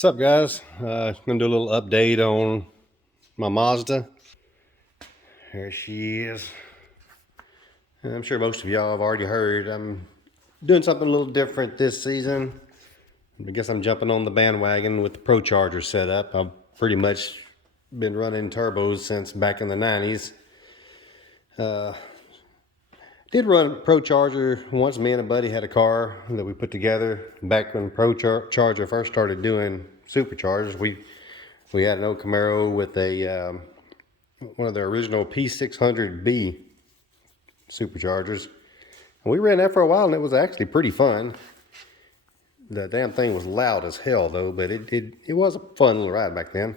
What's up, guys? Gonna do a little update on my Mazda. There she is. And I'm sure most of y'all have already heard I'm doing something a little different this season. I guess I'm jumping on the bandwagon with the Procharger setup. I've pretty much been running turbos since back in the 90s. Did run Procharger once. Me and a buddy had a car that we put together back when Procharger first started doing superchargers. We had an old Camaro with a one of the original P600B superchargers, and we ran that for a while, and it was actually pretty fun. The damn thing was loud as hell though, but it was a fun little ride back then.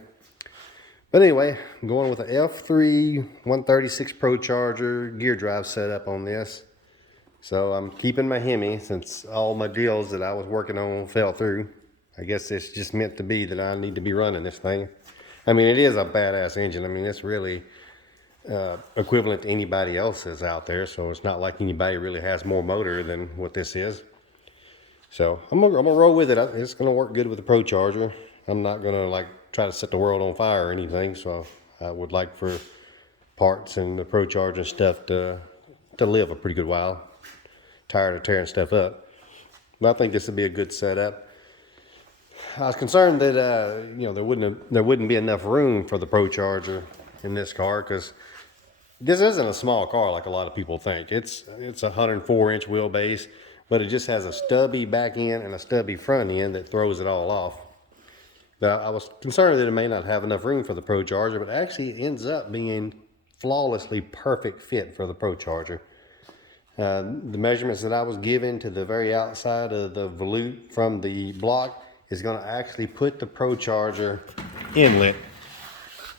But anyway, I'm going with an F3 136 Procharger gear drive setup on this. So I'm keeping my Hemi since all my deals that I was working on fell through. I guess it's just meant to be that I need to be running this thing. I mean, it is a badass engine. I mean, it's really equivalent to anybody else's out there. So it's not like anybody really has more motor than what this is. So I'm gonna roll with it. It's gonna work good with the Procharger. I'm not gonna like try to set the world on fire or anything. So I would like for parts and the Procharger stuff to live a pretty good while. Tired of tearing stuff up. But I think this would be a good setup. I was concerned that there wouldn't be enough room for the Procharger in this car, because this isn't a small car like a lot of people think. It's a 104-inch wheelbase, but it just has a stubby back end and a stubby front end that throws it all off. Now, I was concerned that it may not have enough room for the Procharger, but actually it ends up being flawlessly perfect fit for the Procharger. The measurements that I was given to the very outside of the volute from the block is going to actually put the Procharger inlet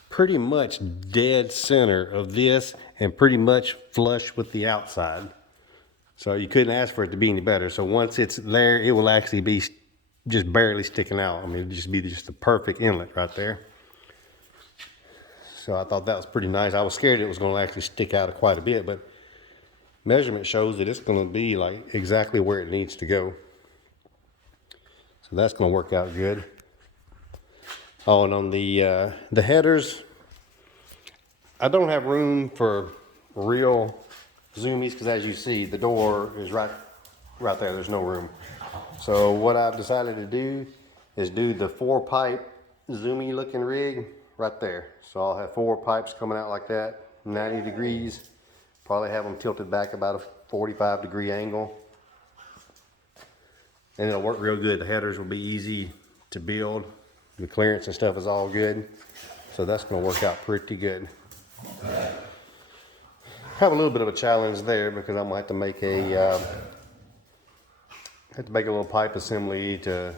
pretty much dead center of this and pretty much flush with the outside. So you couldn't ask for it to be any better. So once it's there, it will actually be just barely sticking out. I mean, it'll just be just the perfect inlet right there. So I thought that was pretty nice. I was scared it was going to actually stick out quite a bit, but measurement shows that it's going to be like exactly where it needs to go. So that's going to work out good. Oh, and on the headers, I don't have room for real zoomies, because as you see, the door is right there. There's no room. So what I've decided to do is do the 4-pipe zoomy looking rig right there. So I'll have 4 pipes coming out like that, 90 degrees. Probably have them tilted back about a 45-degree angle. And it'll work real good. The headers will be easy to build. The clearance and stuff is all good. So that's going to work out pretty good. Have a little bit of a challenge there, because I'm going to have to make a little pipe assembly to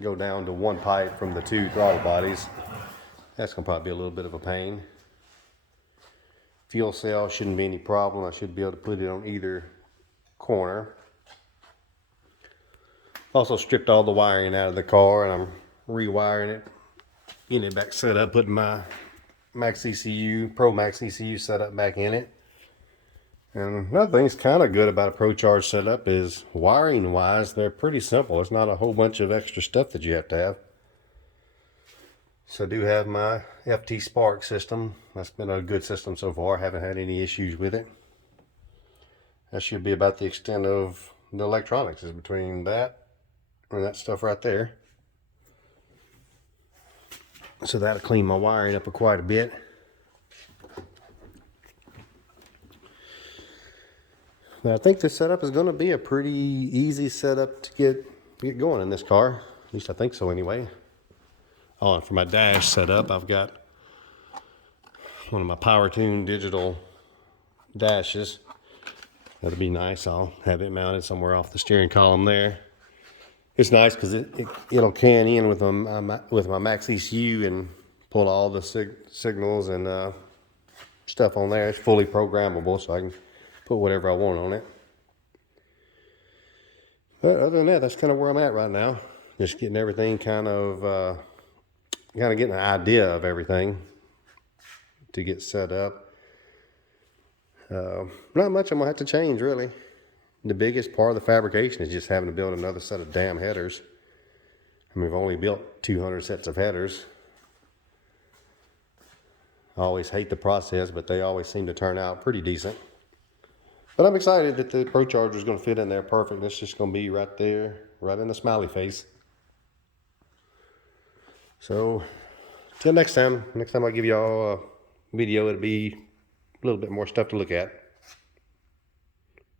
go down to 1 pipe from the 2 throttle bodies. That's going to probably be a little bit of a pain. Fuel cell shouldn't be any problem. I should be able to put it on either corner. Also stripped all the wiring out of the car, and I'm rewiring it, getting it back set up, putting my Max ECU, Pro Max ECU setup back in it. And another thing that's kind of good about a Procharger setup is wiring wise, they're pretty simple. It's not a whole bunch of extra stuff that you have to have. So I do have my FT Spark system. That's been a good system so far. I haven't had any issues with it. That should be about the extent of the electronics, is between that and that stuff right there. So that'll clean my wiring up quite a bit. Now I think this setup is going to be a pretty easy setup to get going in this car. At least I think so anyway. Oh, and for my dash setup, I've got one of my PowerTune digital dashes. That'll be nice. I'll have it mounted somewhere off the steering column there. It's nice because it'll can in with my Max ECU and pull all the signals and stuff on there. It's fully programmable, so I can put whatever I want on it. But other than that, that's kind of where I'm at right now. Just getting everything kind of getting an idea of everything to get set up. Not much I'm gonna have to change really. The biggest part of the fabrication is just having to build another set of damn headers. And we've only built 200 sets of headers. I always hate the process, but they always seem to turn out pretty decent. But I'm excited that the Procharger is going to fit in there perfect. It's just going to be right there, right in the smiley face. So, till next time. Next time I give y'all a video, it'll be a little bit more stuff to look at.